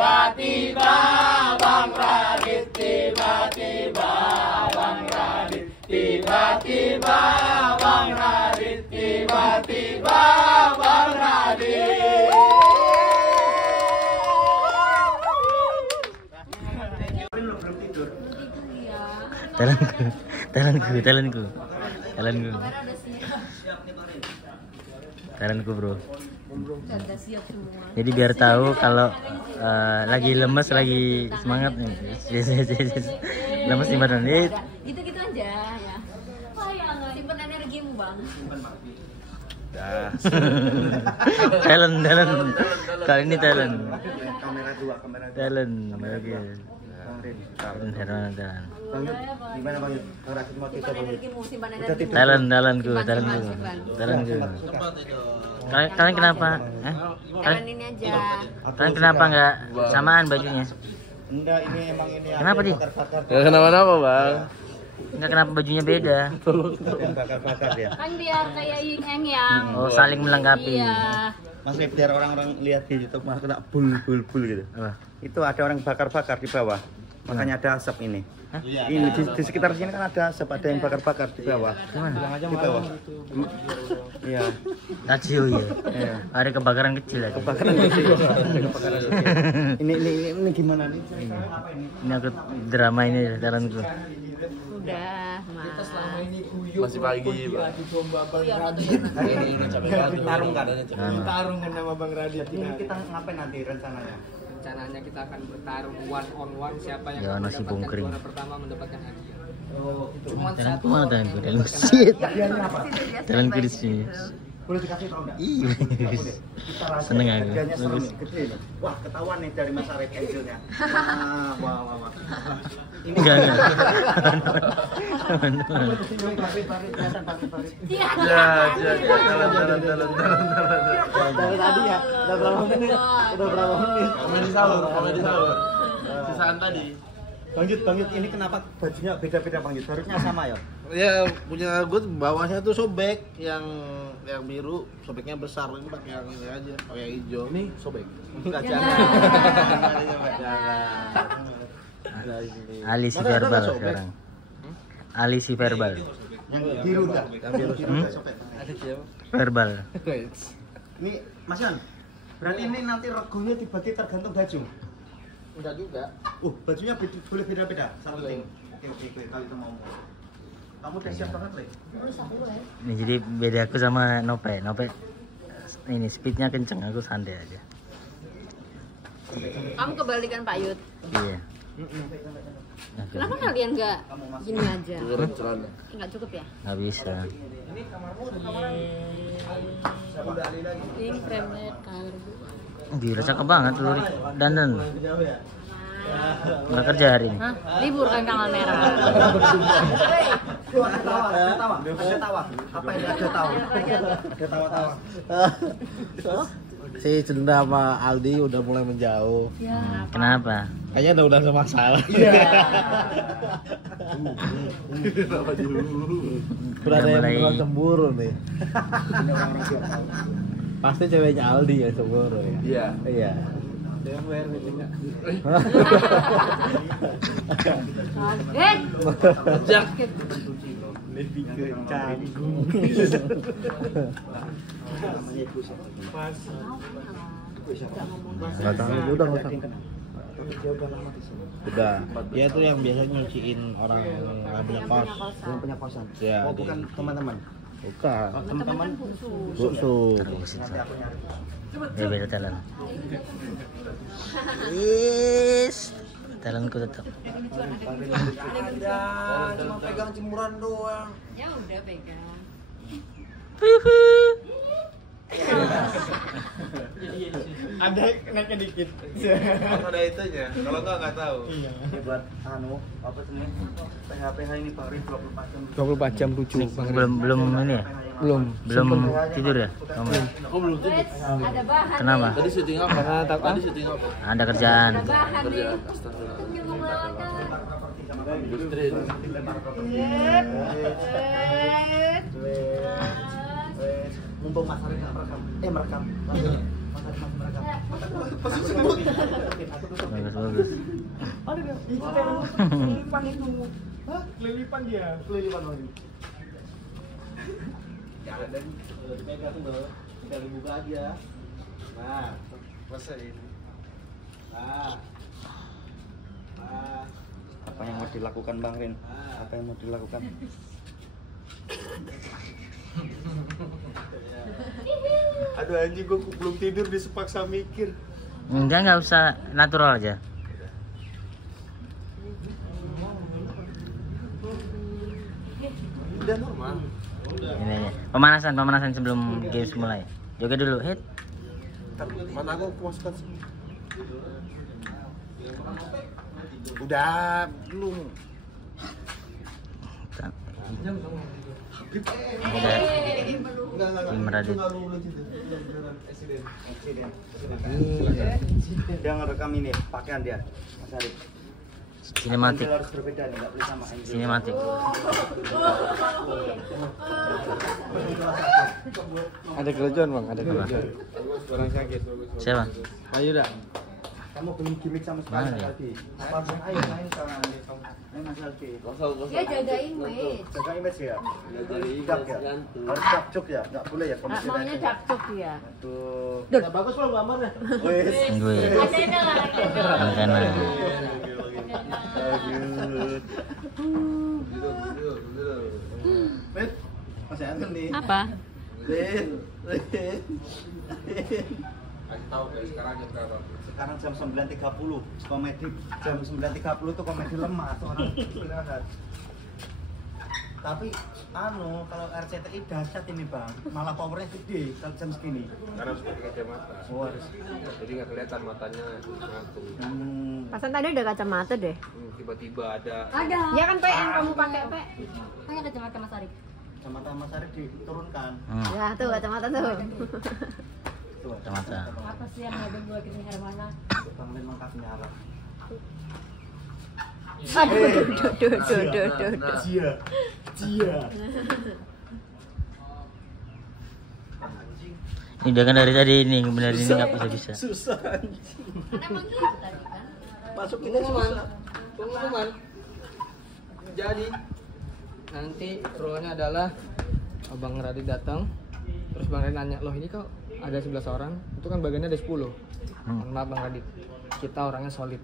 Tiba-tiba Bang Radit, tiba-tiba Bang Radit, tiba-tiba Bang Radit, tiba-tiba Bang Radit. Talentku bro. Jadi biar tahu kalau lagi lemes, lagi semangat nih. Lemes di badan. Gitu-gitu aja ya. Simpen energimu bang. Talent. Kali ini talent. Kamera 2, kamera 2. Talent. Oke. Gimana Bang Yud? Simpan energimu, simpan energimu. Talentku. Kalian kenapa? Kalian ini aja. Kalian kenapa nggak samaan bajunya? Enggak, ini emang ini. Kenapa, Di? Gak kenapa-napa bang. Enggak, kenapa bajunya beda? Yang bakar-bakar ya. Kan biar kayak yin yang yang. Oh, saling melengkapi. Iya. Mas biar orang-orang lihat di YouTube mas kena bul gitu. Apa? Itu ada orang bakar-bakar di bawah. Makanya ada asap ini. Ini di sekitar sini kan ada asap, ada yang bakar-bakar di bawah. Gimana? Di bawah. Iya. Radio ya. Iya. Ada kebakaran kecil ya. Kebakaran kecil. Kebakaran kecil. Ini gimana nih? Ini aku drama ini talentku. Udah, Mas. Masih pagi bang. Tarung kan? Tarung sama Bang Radit. Ini kita ngapain nanti rencananya? Rencananya kita akan bertarung one on one, siapa yang Ya, nasi mendapatkan bungkring. juara pertama mendapatkan hadiah. Cuma Talentku mana talentku? Talentku shit. Talentku di sini. Boleh dikasih tau nggak? Iya. Kita rasa Seneng aku. harganya serem nih, gede nih. Wah, ketahuan nih dari Mas Arif pensilnya. Wah. Ini Enggak. Ya, talent. Dari tadi ya, udah berapa menit? Komedi sahur. Sisaan tadi. Bang Yud, ini kenapa bajunya beda-beda Bang Yud? Harusnya sama ya? Ya punya gue bawahnya tuh sobek yang biru, sobeknya besar. Ini pakai yang ini aja, pakai yang hijau. Ini sobek. Enggak jangan. Alisi verbal sekarang. Alisi verbal. Yang biru enggak? Yang biru enggak sobek. Verbal. Ini Mas Yan, berarti ini nanti regonya tiba-tiba tergantung baju? Enggak juga. Bajunya boleh beda-beda? Saling. Oke, kalau itu mau. Kamu udah siap banget, Le? Ini jadi beda aku sama Nope. Nope ini speednya kenceng, aku santai aja. Kamu kebalikan Pak Yud. Iya. Kenapa kalian nggak gini aja? Celana. Nggak cukup ya? Nggak bisa. Ini frame color. Gila cakep banget lu dandan. Nggak kerja hari ini. Hah? Libur kan tanggal merah. Ada tawa. Apa ini ada tawa? Ada tawa-tawa. Si Cendra sama Aldi udah mulai menjauh. Ya. Kenapa? Kayaknya udah ada masalah. Iya. Udah ada yang mulai- beneran cemburu nih. Pasti ceweknya Aldi yang cemburu ya. Iya. Iya. Kaget. Lebih ke canggung. Enggak tahu udah enggak usah. Udah. Dia tuh yang biasa nyuciin orang yang punya kos. Yang punya kosan. Ya, Oh, bukan teman-teman. Bukan. Teman-teman. Buksu. Terus itu. Ya beda talent. Yes. Talentku tetap. Cuma pegang jemuran doang. Ya udah pegang. Ada naiknya dikit. Harus ada itunya. Kalau enggak tahu. Iya. Ini buat apa sebenarnya? PH ini Bang Rin 24 jam. 24 jam lucu Bang. Belum ini ya? Belum. Belum tidur ya? Kamu? Aku belum tidur. Ada bahan. Kenapa? Tadi syuting apa? Karena tak Tadi syuting apa? Ada kerjaan. Ada bahan nih. Kerjaan. Astagfirullah. Industri. Mumpung Mas Arif nggak merekam. Merekam. Mas Bagus. Ada dia. Itu kelilipan itu. Hah? Kelilipan dia. Kelilipan lagi. Jangan ada dipegang tuh. Tinggal dibuka aja. Nah, selesai ini. Nah. Apa yang mau dilakukan Bang Rin? Apa yang mau dilakukan? Aduh anjing, gue belum tidur disepaksa mikir. Enggak usah, natural aja. Udah normal. Ini aja. Pemanasan sebelum games mulai. Joget dulu, hit. Mata aku kemasukan. Udah belum. Udah. Tim Radit. Dia ngerekam ini pakaian dia, Mas Arif. Sinematik. Harus berbeda nih, nggak boleh sama Angel. Sinematik. Ada kelejuan bang, ada kelejuan. Orang sakit. Siapa? Ayo dah. Kamu belum gimmick sama sekali Mana dia? tadi. Ayo main sama Mas Alfi. Dia jaga image. Jaga image ya. Dak ya. Harus dakcuk ya. Nggak boleh ya komisi. Maunya dakcuk ya. Tuh. Nah, bagus belum gambarnya? Wes. Gue. Ada lah. Makanya. Wes. Masih ada nih. Apa? Rin. Kasih tahu guys, sekarang jam berapa? Sekarang jam 9.30 komedi. Jam 9.30 tuh komedi lemah orang istirahat. Tapi kalau RCTI dahsyat ini Bang, malah powernya gede kalau jam segini. Karena harus pakai kacamata. Oh, harus. Jadi nggak kelihatan matanya ngatu. Pasan tadi ada kacamata deh. Tiba-tiba ada. Ada. Ya kan Pe yang kamu pakai Pe. Hanya kacamata Mas Arif. Kacamata Mas Arif diturunkan. Ya tuh kacamata tuh. Tuh, Kacamata. Apa sih yang ada buat ini Hermana? Bang Rin lengkap nyala. Aduh. Cia. Ini dia kan dari tadi ini benar ini nggak bisa. Susah anjing. Karena emang gitu tadi kan. Masukin susah. Pengumuman. Jadi nanti role-nya adalah Bang Radit datang, terus Bang Radit nanya, loh ini kok ada 11 orang, itu kan bagiannya ada 10. Maaf Bang Radit, kita orangnya solid.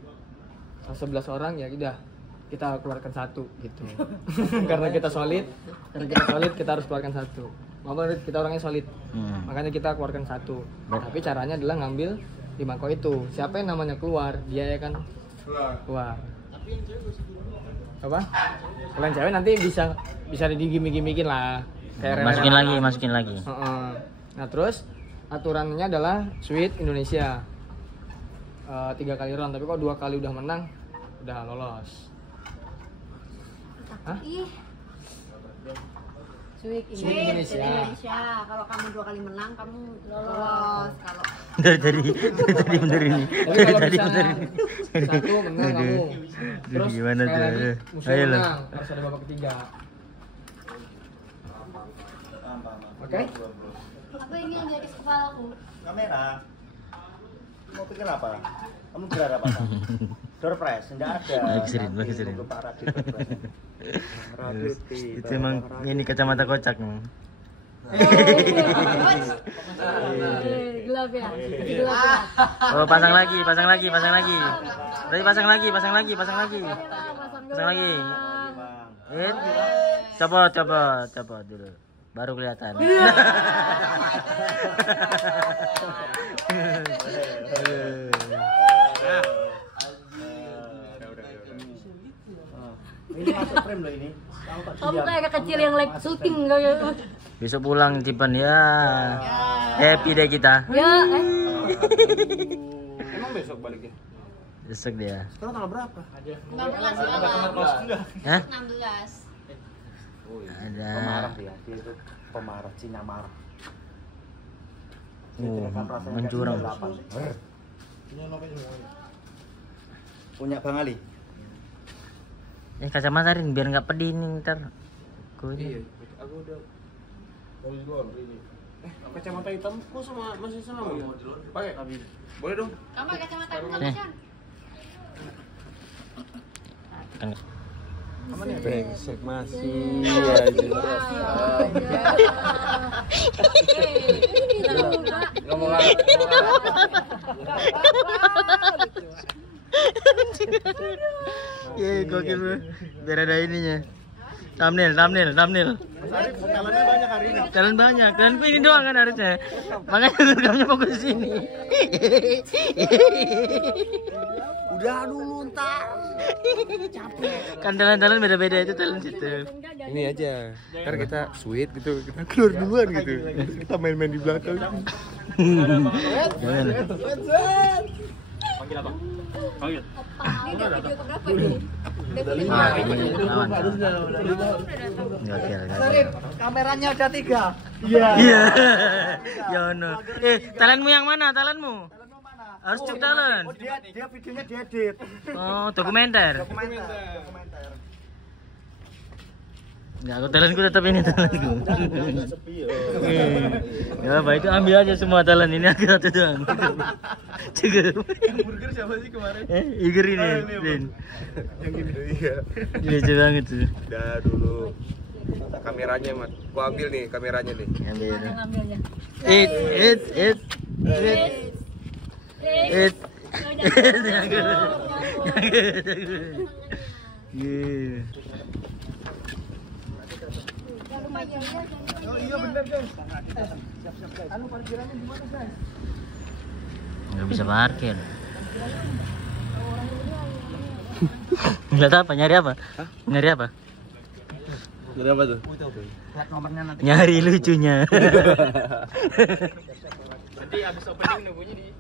11 orang ya udah kita keluarkan satu gitu. Karena kita solid, kita harus keluarkan satu. Maaf Bang Radit, kita orangnya solid, makanya kita keluarkan satu. Tapi caranya adalah ngambil di mangkok itu. Siapa yang namanya keluar, dia ya kan keluar. Apa? Kalau yang cewek nanti bisa digimik-gimikin lah. Kayak Masukin lagi. Nah terus aturannya adalah Sweet Indonesia 3 kali round, tapi kok 2 kali udah menang udah lolos. Hah? Ih. Sweet Indonesia. Kalau kamu 2 kali menang, kamu lolos. Kalau Dari bener ini. Tapi kalau misalnya satu menang kamu, terus gimana sekali tuh? lagi musuh Ayo lah. menang, harus ada babak ketiga. Oke? apa ini yang di atas kepalaku? Kamera. Mau pikir apa? Kamu berharap apa? Door prize, enggak ada. Bagus, Rin. Tunggu Pak Radit door prize. Radit, Itu emang ini kacamata kocak memang. Gelap ya? Gelap ya? Oh, pasang lagi. Berarti pasang lagi. Pasang lagi. Hit. Copot dulu. Baru kelihatan. Ini masuk frame loh ini. Kamu kayak kecil yang like syuting kayak. Besok pulang Cipan ya. Happy deh kita. Ya, Emang besok baliknya? Besok dia. Sekarang tanggal berapa? 16 Hah? 16. Ada. Pemarah dia itu pemarah, Cina marah. Mencurang. Punya Bang Ali. Kacamata Rin biar nggak pedih nih ntar. Iya, aku udah harus dulu ini. Kacamata hitamku sama masih sama. Pakai. Boleh dong. Kamu pakai kacamata hitam kan? Brengsek masih Ngomong Gokil bro. Biar ada ininya. Thumbnail. Talentnya banyak hari ini. Talent banyak. Talentku ini doang kan harusnya. Makanya rekamnya fokus di sini. udah dulu ntar. Kan talent beda-beda itu talent situ. ini aja. Ntar kita sweet gitu, kita keluar duluan gitu. Kita main-main di belakang. Jangan. Panggil apa? Panggil. Ini udah video keberapa ini? Udah video Kawan. Gokil. Kameranya udah 3. Iya. Yono. Talentmu yang mana? Talentmu? Harus cek talent. Dia videonya diedit. Oh, dokumenter. Enggak, aku talentku tetap ini talentku. Ya, baik itu ambil aja semua talent ini aku satu doang. Cukup. Yang burger siapa sih kemarin? Iger ini, Din. Yang ini iya. Lucu banget tuh. Udah dulu. Kameranya, Mat. Gua ambil nih kameranya nih. Ambil. ngambilnya. It. Iya bener guys. Nggak bisa parkir. Nggak tahu apa, nyari apa? Nyari apa? Jadi apa tuh? Lihat nomornya nanti. Nyari lucunya. Nanti habis opening nunggunya di.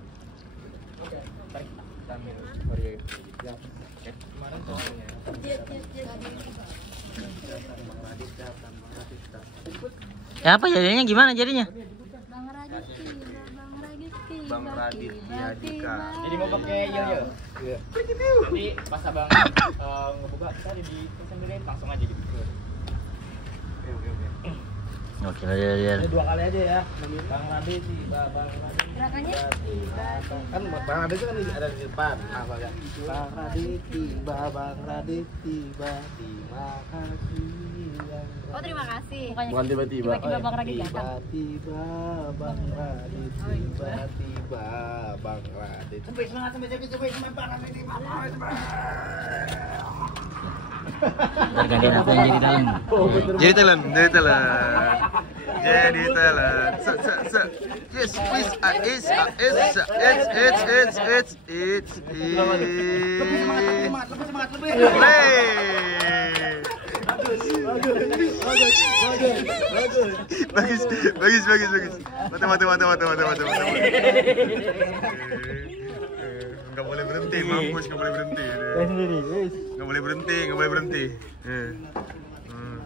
Ya apa jadinya gimana jadinya? Bang Radit Dika. Jadi mau pakai Iya. Jadi pas abang ngebuka kita di sendiri langsung aja gitu. Oke, lihat. 2 kali aja ya. Bang Radit tiba, Bang Radit. Gerakannya? Kan Bang Radit kan ada di depan. Ya. Bang Radit tiba, Bang Radit tiba. Terima kasih. Oh terima kasih. Bukan tiba-tiba. Tiba-tiba Bang Radit datang. Tiba-tiba Bang Radit tiba-tiba Bang Radit. Gantian aku yang jadi dalam. Jadi talent. Yes, please. It's. Lebih semangat. Bagus. Mata. Nggak boleh berhenti, mampus nggak boleh berhenti. Nggak boleh berhenti.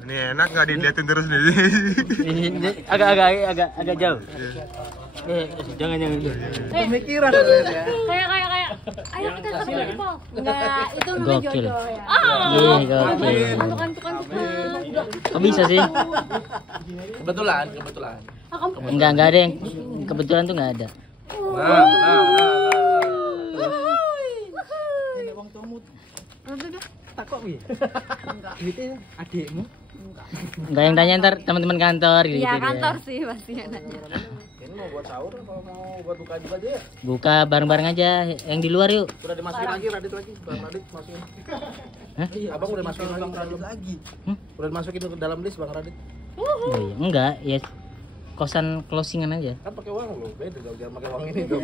Ini enak nggak diliatin terus nih. Ini agak jauh. Jangan. Pemikiran ya. Kayak. Ayo kita ke Pol. Enggak, itu namanya Gokil. jodoh ya. Gokil. Kantuk-kantukan. Kok bisa sih? Kebetulan. Enggak ada yang kebetulan tuh enggak ada. Ini Bang Tomut. Udah. Takut wi. Enggak. Itu adikmu? Enggak yang tanya ntar teman-teman kantor gitu. Iya dia. kantor sih pasti anaknya. Ini mau buat sahur atau mau buat buka juga aja ya? Buka bareng-bareng aja yang di luar yuk. Udah dimasukin lagi Radit lagi. Bang Radit masukin. Hah? Iya, Abang udah masukin lagi Bang Radit lagi. Udah dimasukin ke dalam list Bang Radit. Oh, iya. Enggak, ya kosan closingan aja. Kan pakai uang lo, beda dong, jangan pakai uang ini dong.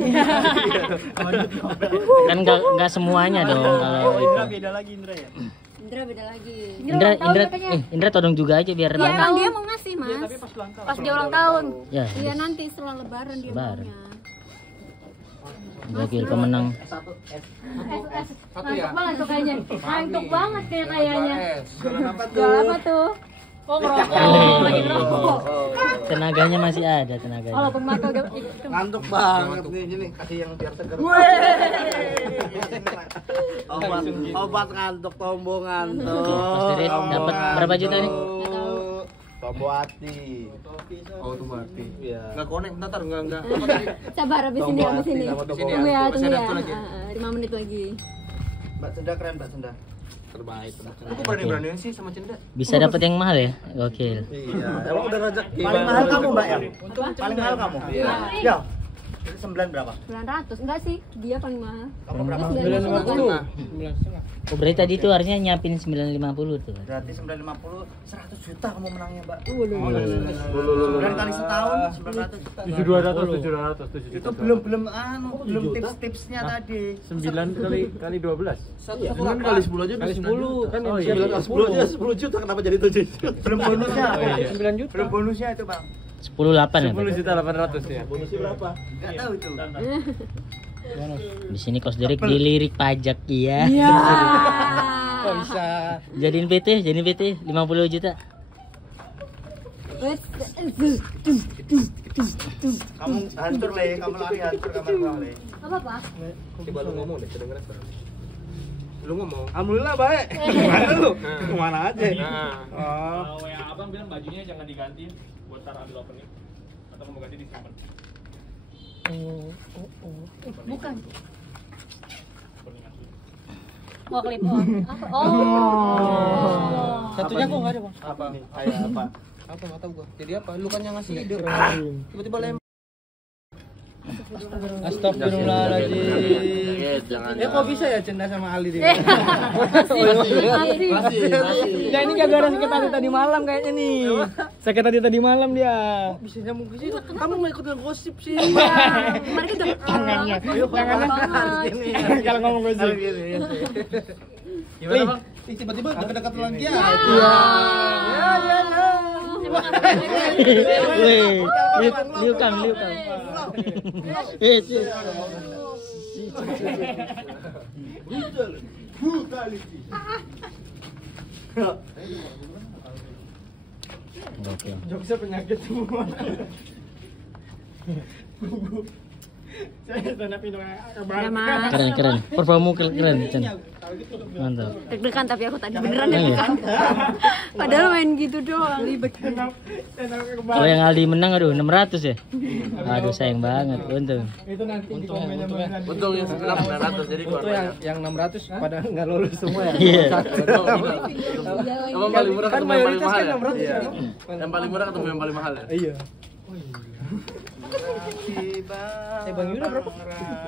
Kan enggak semuanya dong kalau Indra beda lagi Indra ya. Indra beda lagi. Indra todong juga aja biar Iya banyak. emang dia mau ngasih mas. Tapi pas ulang tahun. Pas dia ulang tahun. Ya. Iya nanti setelah lebaran dia Lebaran. maunya. Gokil pemenang. Satu Ngantuk banget tuh kayaknya. Ngantuk banget kayaknya. Apa Jual apa tuh? Oh ngerokok. Lagi ngerokok. Tenaganya masih ada tenaganya. Walaupun mata udah Ngantuk banget nih, ini kasih yang biar seger. Obat ngantuk, tombol ngantuk. Mas Dirit dapat berapa juta nih? Nggak tahu. Tombo hati. Oh, tuh berarti. Iya. Enggak connect, bentar, enggak. Sabar, habis ini, habis ini. Di sini Tunggu ya, masih tunggu ada ya. satu lagi. 5 menit lagi. Mbak Cenda keren, Mbak Cenda. Terbaik. Aku berani-beranian sih sama Cenda. Bisa dapat yang mahal ya? Gokil. Iya, emang udah rezeki. Paling mahal kamu, Mbak ya? Apa? Paling mahal kamu? Iya. Ya. Itu 9 berapa? 900. Enggak sih, dia paling mahal. Kamu berapa? 950. Oh, berarti tadi itu harusnya nyiapin 950 tuh. Berarti 950, 100 juta kamu menangnya, Mbak. Lu. 9 kali setahun, 900. 700. Itu belum tips-tipsnya tadi. 9 kali 12. 9 kali 10 aja Kali 10 kan Oh, yang 9 kali 10 aja 10 juta, kenapa jadi 7 juta? Belum bonusnya. 9 juta. Belum bonusnya itu, Bang. 10.8 ya. 10 juta 800 ya. Bonusnya berapa? Enggak tahu itu. Di sini Kos Derek dilirik pajak ya. Iya. Kok bisa? Jadiin PT 50 juta. Kamu hancur, Le. Kamu lari hancur kamar Bang, Le. Apa, Pak? Coba lu ngomong deh, kedengeran sekarang. Lu ngomong. Alhamdulillah baik. Mana lu? Kemana aja? Nah. WA abang bilang bajunya jangan diganti buat tar ambil opening atau mau ganti di simpan. Bukan. Oh, clip on. Apa? Oh. Satunya kok enggak ada, Bang? Apa? Kayak apa? Apa enggak tahu gua. Jadi apa? Lu kan yang ngasih ide. Tiba-tiba lempar. Astagfirullahaladzim. Jangan. Ya kok bisa ya Cenda sama Ali dia? Masih. Ya ini gara-gara sakit hati tadi malam kayaknya nih. Sakit hati tadi malam dia. Bisa nyambung ke situ. Kamu nggak ikut ngegosip sih. Kemarin kan udah Tangannya. banget. Kalau ngomong gosip. Gimana, Bang? Tiba-tiba dekat-dekat lagi ya. Iya. Wih, liukang. Oke. Jokesnya penyakit semua. Saya stand up Indo Udah, Mas. Keren. Performu keren, Cen. Mantap. Deg-degan tapi aku tadi beneran deg-degan. Padahal main gitu doang. Kalau yang Aldi menang aduh 600 ya. Aduh sayang banget. Untung. itu nanti di komennya Bang. Untung yang 900 jadi Untuk yang 600 pada nggak lulus semua ya. Iya. Yang paling murah Kan ketemu yang paling mayoritas mahal kan ya? 600 ya. Yang paling murah ketemu yang paling mahal ya? Iya. Bang Yura berapa?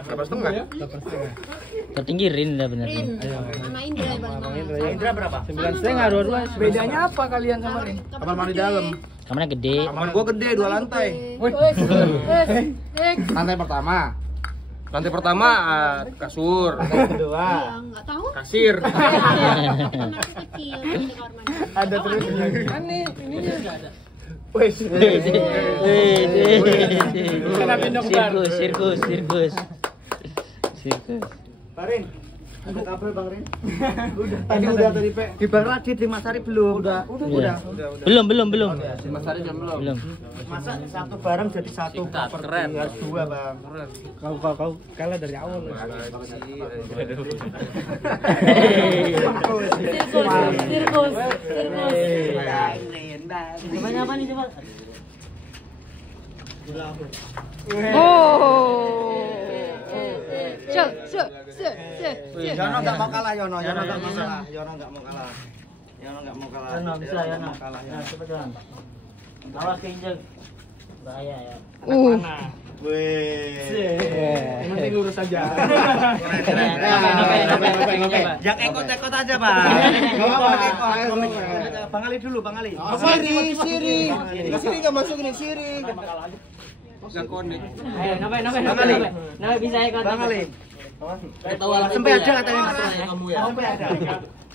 8,5? 8,5. Tertinggi Rin dah bener. Sama Indra ya, Bang. Indra berapa? 9,5 dua-dua. Bedanya apa kalian sama Rin? Kamar mandi dalam. Kamarnya gede. Kamar gua gede 2 lantai. Lantai pertama. Lantai pertama kasur. Kedua. Enggak tahu. Kasir. Kamar kecil di kamar mandi. Ada terus aneh ini enggak ada. Wes. Sirkus. Barin. Ada kabel, Bang Rin? Tadi udah tadi Pe. Dibar lagi di Mas Ari belum? Udah. Belum. Mas Ari jam belum. Belum. Masa satu barang jadi satu Keren. harus 2, Bang. Kau kalah dari awal. Sirkus. Namanya apa nih coba? Oh. Yono nggak mau kalah, Yono nggak mau kalah. Yono nggak mau kalah. Yono bisa Yono. Nah, coba dong. Awas keinjek. Bahaya ya. Wih. Penting lurus saja. Yang ekot aja, Bang. Bang Ali dulu, Bang Ali. Siri. Siri enggak masuk nih, Siri. Enggak konek. Ayo, Nabe bisa ikut. Bang Ali. Sampai ada katanya Mas. Sampai ada.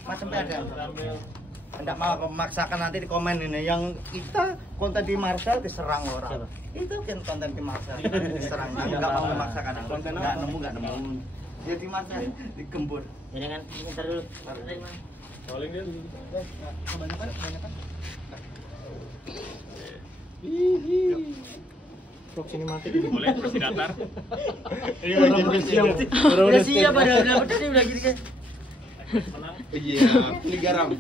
Mas sampai ada. Enggak mau memaksakan nanti di komen ini yang kita konten di Marcel diserang orang. Itu kan konten di Marcel diserang. Enggak mau memaksakan. Enggak nemu. Ya di Marcel digembur. Jadi kan ntar dulu. Calling dia dulu. Kebanyakan. Vlog sinematik. Boleh terus datar. Udah siap udah betul udah gini kan. Iya, ini garam.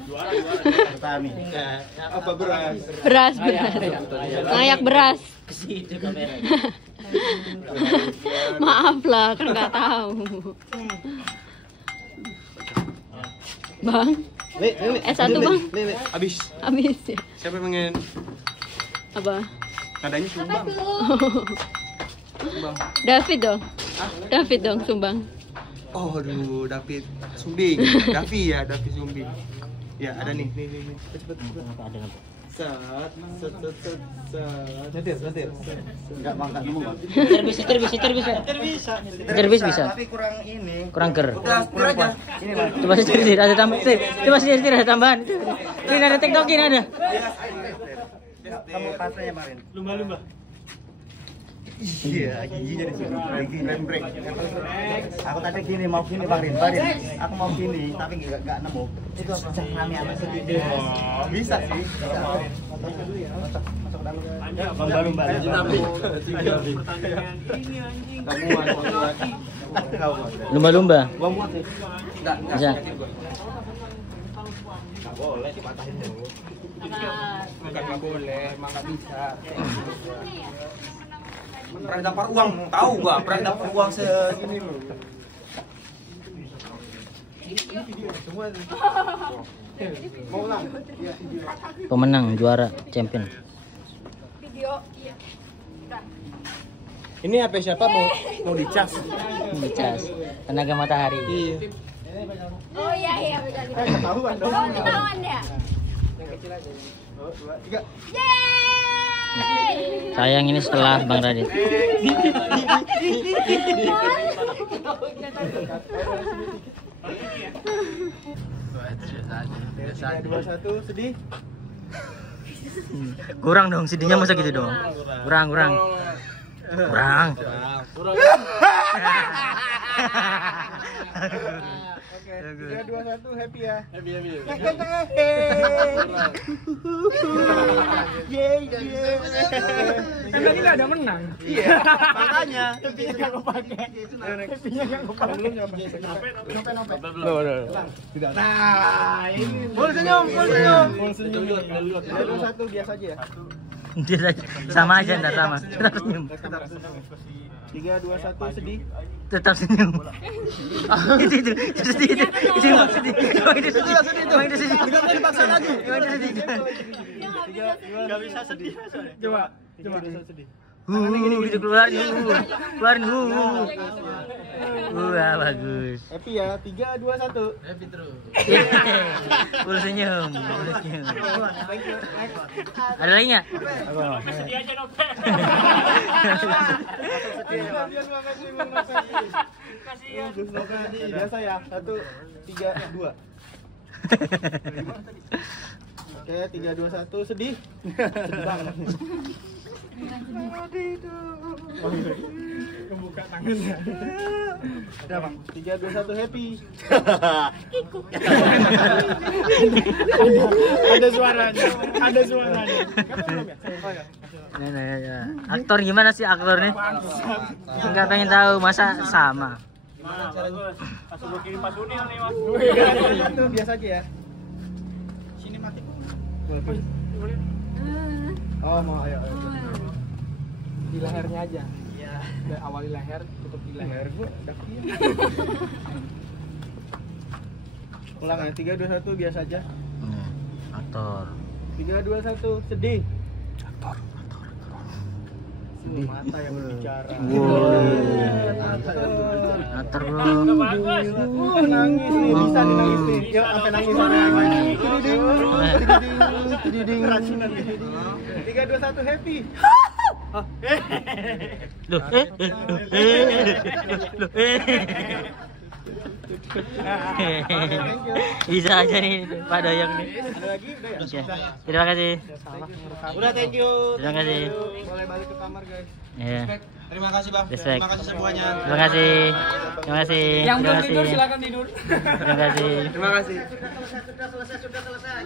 Petani. Apa beras? Beras. Ngayak beras. Maaf lah, kan nggak tahu. Bang, S1 bang? Habis. Habis ya? Siapa yang pengen Apa? nadanya sumbang? David dong. David dong, sumbang. Oh, aduh, David Sumbing. Davi ya, Davi Sumbing. Ya, ada nih. Cepet. Set. Nyetir. Enggak bang, enggak nemu bang. Terbis bisa. Tapi kurang ini. Kurang ger. Udah, setir aja. Ini bang. Coba setir, ada tambah. Coba setir ada tambahan. Ini ada TikTokin ada. Kamu pasnya Marin. Lumba-lumba. Iya, giginya di sini. Lagi rembrek. Aku tadi gini mau gini Marin. Aku mau gini tapi enggak nemu. Itu apa? Rame apa sedikit. Oh, bisa sih. Masuk ke dalam. Lumba-lumba. Pertandingan ini anjing. Lumba-lumba. Gua muat nih. Enggak. Bisa. Enggak boleh dipatahin dulu. Enggak boleh, emang enggak bisa. Pernah dapat uang, tahu gua, pernah dapat uang segini loh. Pemenang juara champion. Ini HP siapa mau dicas? Dicas. Tenaga matahari. Iya. Oh iya benar. Ketahuan dong. Oh ketahuan ya. Yeay. Sayang ini setelah Bang Radit. Satu sedih. Kurang dong, sedihnya masa gitu dong. Kurang. Oke, 3, 2, 1, happy ya. Happy. Karena kita ada menang. Iya, makanya happy-nya enggak kepake. Happy-nya enggak kepake. Belum nyoba. Nah, ini. Full senyum. 1 biasa aja ya. Sama aja enggak sama. Tetap senyum. 3, 2, 1 sedih. Tetap senyum. Itu sedih. Dipaksa lagi. Enggak bisa sedih. Coba sedih. Gitu keluarin. Bagus. Happy ya. 3, 2, 1. Happy terus. Full senyum. Ada lagi nggak? Sedih aja Novel. Biasa ya. 1, 3, 2. Oke, 3, 2, 1 sedih. Sedih banget. Kebuka tangannya. Udah bang. 3, 2, 1 happy. Ada suaranya. Ya. Aktor gimana sih aktornya? Enggak pengen tahu, masa sama. Mana bagus. Langsung gua kirim Pak Sunil nih, Mas. Itu biasa aja ya. Sini mati. Oh, mau ayo. Di lehernya aja. Iya. Dari awal di leher, tutup di leher. Ulang ya. 3, 2, 1 biasa aja. Aktor. 3, 2, 1 sedih. Aktor. Sedih. Mata yang berbicara. Aktor bro. Nangis nih, bisa nih nangis nih. Yuk, sampai nangis. Keracunan gitu. 3, 2, 1 happy. Loh. Bisa aja nih Pak Doyong nih. Ada lagi? Udah ya? Oke. Terima kasih. Udah, thank you. Terima kasih. Boleh balik ke kamar, guys. Iya. Terima kasih, Bang. Respect. Terima kasih semuanya. Terima kasih. Terima kasih. Yang Terima belum kasih. tidur silakan tidur. Terima kasih. Terima kasih. Sudah selesai.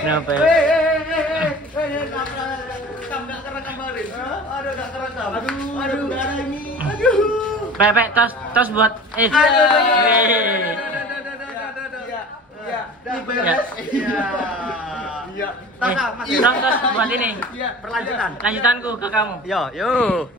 Kenapa ya? enggak kerekam kemarin. Aduh, enggak kerekam. Aduh, enggak ada ini. Aduh. Pepe, tos buat Aduh. Iya. Beres. Iya. Iya. Tos tos buat ini. Perlanjutan. Lanjutanku ke kamu. Yo.